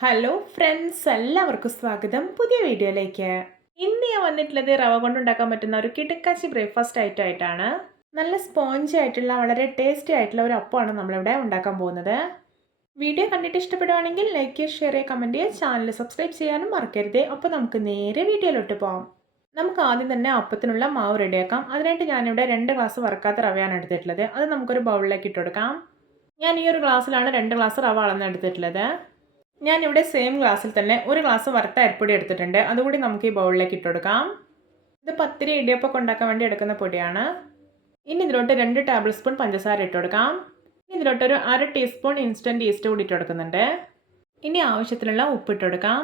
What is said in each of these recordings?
Hello friends എല്ലാവർക്കും സ്വാഗതം. പുതിയ വീഡിയോയിലേക്ക്. ഇന്ന് ഞാൻ വന്നിട്ടുള്ളത് റവ കൊണ്ടുണ്ടാക്കാൻ പറ്റുന്ന ഒരു കിടക്കാച്ചി ബ്രേക്ക്ഫാസ്റ്റ് ഐറ്റം ആയിട്ടാണ്. നല്ല സ്പോഞ്ച് ആയിട്ടുള്ള വളരെ ടേസ്റ്റി ആയിട്ടുള്ള ഒരു അപ്പമാണ് നമ്മളിവിടെ ഉണ്ടാക്കാൻ പോകുന്നത്. വീഡിയോ കണ്ടിട്ട് ഇഷ്ടപ്പെടുവാണെങ്കിൽ ലൈക്ക് ഷെയർ ചെയ്യുക കമന്റ് ചെയ്യുക. ചാനൽ സബ്സ്ക്രൈബ് ചെയ്യാനും മറക്കരുത്. അപ്പോൾ നമുക്ക് നേരെ വീഡിയോയിലോട്ട് പോകാം നമുക്ക് ആദ്യം തന്നെ അപ്പത്തിനുള്ള മാവ് റെഡിയാക്കാം. അതിനായിട്ട് ഞാനിവിടെ രണ്ട് ഗ്ലാസ് വറക്കാത്ത റവയാണ് എടുത്തിട്ടുള്ളത്. അത് നമുക്കൊരു ബൗളിലേക്ക് ഇട്ട് കൊടുക്കാം. ഞാൻ ഈ ഒരു ഗ്ലാസ്സിലാണ് രണ്ട് ഗ്ലാസ് റവ അളന്നെടുത്തിട്ടുള്ളത്. ഞാനിവിടെ സെയിം ഗ്ലാസ്സിൽ തന്നെ ഒരു ഗ്ലാസ് വറുത്ത അരിപ്പൊടി എടുത്തിട്ടുണ്ട്. അതുകൂടി നമുക്ക് ഈ ബൗളിലേക്ക് ഇട്ട് കൊടുക്കാം ഇത് പത്തിരി ഇടിയപ്പൊക്കെ ഉണ്ടാക്കാൻ വേണ്ടി എടുക്കുന്ന പൊടിയാണ്. ഇനി ഇതിലോട്ട് രണ്ട് ടേബിൾ സ്പൂൺ പഞ്ചസാര ഇട്ട് കൊടുക്കാം ഇനി ഇതിലോട്ട് ഒരു അര ടീസ്പൂൺ ഇൻസ്റ്റന്റ് ഈസ്റ്റ് കൂടി ഇട്ട് കൊടുക്കുന്നുണ്ട് ഇനി ആവശ്യത്തിനുള്ള ഉപ്പ് ഇട്ട് കൊടുക്കാം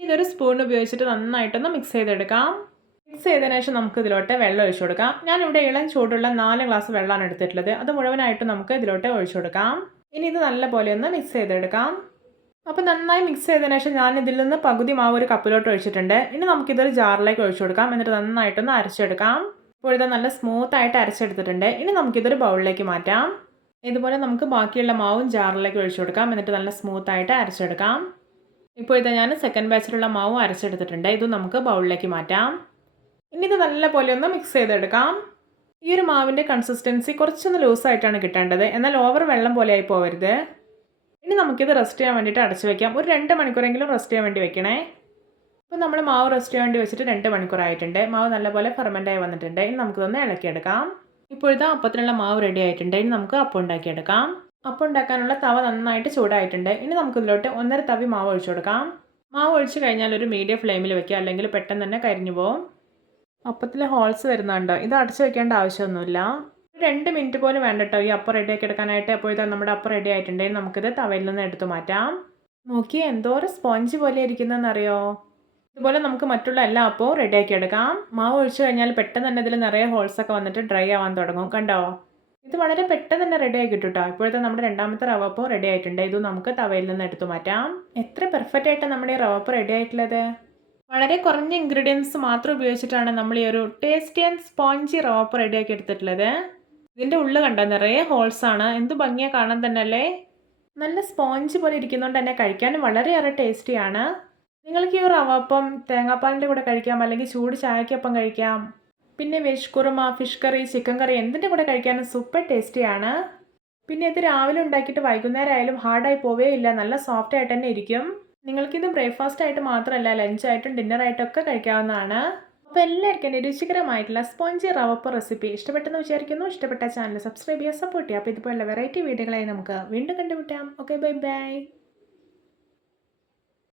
ഇതൊരു സ്പൂൺ ഉപയോഗിച്ചിട്ട് നന്നായിട്ടൊന്ന് മിക്സ് ചെയ്തെടുക്കാം. മിക്സ് ചെയ്തതിനു ശേഷം നമുക്ക് ഇതിലോട്ട് വെള്ളം ഒഴിച്ചു കൊടുക്കാം. ഞാനിവിടെ ഇളം ചൂടുള്ള നാല് ഗ്ലാസ് വെള്ളമാണ് എടുത്തിട്ടുള്ളത്. അത് മുഴുവനായിട്ട് നമുക്ക് ഇതിലോട്ട് ഒഴിച്ചു കൊടുക്കാം. ഇനി ഇത് നല്ലപോലെ ഒന്ന് മിക്സ് ചെയ്തെടുക്കാം. അപ്പോൾ നന്നായി മിക്സ് ചെയ്തതിന് ശേഷം ഞാൻ ഇതിൽ നിന്ന് പകുതി മാവ് ഒരു കപ്പിലോട്ട് ഒഴിച്ചിട്ടുണ്ട്. ഇനി നമുക്കിതൊരു ജാറിലേക്ക് ഒഴിച്ചു കൊടുക്കാം. എന്നിട്ട് നന്നായിട്ടൊന്ന് അരച്ചെടുക്കാം. ഇപ്പോൾ ഇത് നല്ല സ്മൂത്ത് ആയിട്ട് അരച്ചെടുത്തിട്ടുണ്ട്. ഇനി നമുക്കിതൊരു ബൗളിലേക്ക് മാറ്റാം. ഇതുപോലെ നമുക്ക് ബാക്കിയുള്ള മാവും ജാറിലേക്ക് ഒഴിച്ചു കൊടുക്കാം. എന്നിട്ട് നല്ല സ്മൂത്ത് ആയിട്ട് അരച്ചെടുക്കാം. ഇപ്പോൾ ഇത് ഞാൻ സെക്കൻഡ് ബാച്ചിലുള്ള മാവും അരച്ചെടുത്തിട്ടുണ്ട്. ഇത് നമുക്ക് ബൗളിലേക്ക് മാറ്റാം. ഇനി ഇത് നല്ലപോലെ ഒന്ന് മിക്സ് ചെയ്തെടുക്കാം. ഈ ഒരു മാവിന്റെ കൺസിസ്റ്റൻസി കുറച്ചൊന്ന് ലൂസായിട്ടാണ് കിട്ടേണ്ടത്. എന്നാൽ ഓവർ വെള്ളം പോലെ ആയി പോവരുത്. ഇനി നമുക്കിത് റെസ്റ്റ് ചെയ്യാൻ വേണ്ടിയിട്ട് അടച്ച് വെക്കാം. ഒരു രണ്ട് മണിക്കൂറെങ്കിലും റെസ്റ്റ് ചെയ്യാൻ വേണ്ടി വെക്കണേ. അപ്പോൾ നമ്മൾ മാവ് റെസ്റ്റ് ചെയ്യാൻ വേണ്ടി വെച്ചിട്ട് രണ്ട് മണിക്കൂറായിട്ടുണ്ട്. മാവ് നല്ലപോലെ ഫെർമെന്റ് ആയി വന്നിട്ടുണ്ട്. ഇനി നമുക്കിതൊന്ന് ഇളക്കിയെടുക്കാം. ഇപ്പോഴത്തെ അപ്പത്തിനുള്ള മാവ് റെഡി ആയിട്ടുണ്ട്. ഇനി നമുക്ക് അപ്പം ഉണ്ടാക്കിയെടുക്കാം. അപ്പം ഉണ്ടാക്കാനുള്ള തവ നന്നായിട്ട് ചൂടായിട്ടുണ്ട്. ഇനി നമുക്കിതിലോട്ട് ഒന്നര തവി മാവ് ഒഴിച്ചു കൊടുക്കാം. മാവ് ഒഴിച്ച് കഴിഞ്ഞാൽ ഒരു മീഡിയം ഫ്ലെയിമിൽ വെക്കുക. അല്ലെങ്കിൽ പെട്ടെന്ന് തന്നെ കരിഞ്ഞു പോകും അപ്പത്തിൽ ഹോൾസ് വരുന്നുണ്ടോ? ഇത് അടച്ചു വെക്കേണ്ട ആവശ്യമൊന്നുമില്ല. രണ്ട് മിനിറ്റ് പോലും വേണ്ട കേട്ടോ ഈ അപ്പം റെഡിയാക്കി എടുക്കാനായിട്ട് അപ്പോഴത്തെ നമ്മുടെ അപ്പം റെഡി ആയിട്ടുണ്ടെങ്കിൽ നമുക്കിത് തവയിൽ നിന്ന് എടുത്തു മാറ്റാം. നോക്കി എന്തോരം സ്പോഞ്ച് പോലെ ഇരിക്കുന്നതെന്നറിയോ ഇതുപോലെ നമുക്ക് മറ്റുള്ള എല്ലാ അപ്പവും റെഡിയാക്കി എടുക്കാം. മാവ് ഒഴിച്ചു കഴിഞ്ഞാൽ പെട്ടെന്ന് തന്നെ ഇതിൽ നിറയെ ഹോൾസൊക്കെ വന്നിട്ട് ഡ്രൈ ആവാൻ തുടങ്ങും. കണ്ടോ? ഇത് വളരെ പെട്ടെന്ന് തന്നെ റെഡി ആയി കിട്ടും കേട്ടോ ഇപ്പോഴത്തെ നമ്മുടെ രണ്ടാമത്തെ റവപ്പ് റെഡി ആയിട്ടുണ്ട്. ഇത് നമുക്ക് തവയിൽ നിന്ന് എടുത്തു മാറ്റാം. എത്ര പെർഫെക്റ്റ് ആയിട്ട് നമ്മുടെ ഈ റവപ്പ് റെഡി ആയിട്ടുള്ളത്. വളരെ കുറഞ്ഞ ഇൻഗ്രീഡിയൻസ് മാത്രം ഉപയോഗിച്ചിട്ടാണ് നമ്മൾ ഈ ഒരു ടേസ്റ്റി ആൻഡ് സ്പോഞ്ചി റവപ്പ് റെഡിയാക്കി എടുത്തിട്ടുള്ളത്. ഇതിന്റെ ഉള്ളിൽ കണ്ട? നിറയെ ആണ്. എന്ത് ഭംഗിയാണ് കാണാൻ തന്നെ അല്ലേ? നല്ല സ്പോഞ്ച് പോലെ ഇരിക്കുന്നതുകൊണ്ട് തന്നെ കഴിക്കാനും വളരെയേറെ ടേസ്റ്റിയാണ് നിങ്ങൾക്ക് ഈ റവപ്പം തേങ്ങാപ്പാലിന്റെ കൂടെ കഴിക്കാം അല്ലെങ്കിൽ ചൂട് ചായക്കൊപ്പം കഴിക്കാം. പിന്നെ veg kurma fish curry chicken curry എന്തിന്റെ കൂടെ കഴിക്കാനും സൂപ്പർ ടേസ്റ്റിയാണ് പിന്നെ ഇത് രാവിലെ ഉണ്ടാക്കിയിട്ട് വൈകുന്നേരം ആയാലും ഹാർഡായി പോവേ ഇല്ല. നല്ല സോഫ്റ്റ് ആയിട്ട് തന്നെ ഇരിക്കും. നിങ്ങൾക്കിത് ബ്രേക്ക്ഫാസ്റ്റ് ആയിട്ട് മാത്രമല്ല ലഞ്ചായിട്ടും ഡിന്നറായിട്ടും ഒക്കെ കഴിക്കാവുന്നതാണ്. അപ്പോൾ എല്ലാവർക്കും എന്റെ രുചികരമായിട്ടുള്ള സ്പോഞ്ചി റവപ്പ് റെസിപ്പി ഇഷ്ടപ്പെട്ടെന്ന് വിചാരിക്കുന്നു. ഇഷ്ടപ്പെട്ട ചാനൽ സബ്സ്ക്രൈബ് ചെയ്യുക സപ്പോർട്ട് ചെയ്യുക. അപ്പോൾ ഇതുപോലുള്ള വെറൈറ്റി വീഡിയോകളായി നമുക്ക് വീണ്ടും കണ്ടുമുട്ടാം. Okay bye bye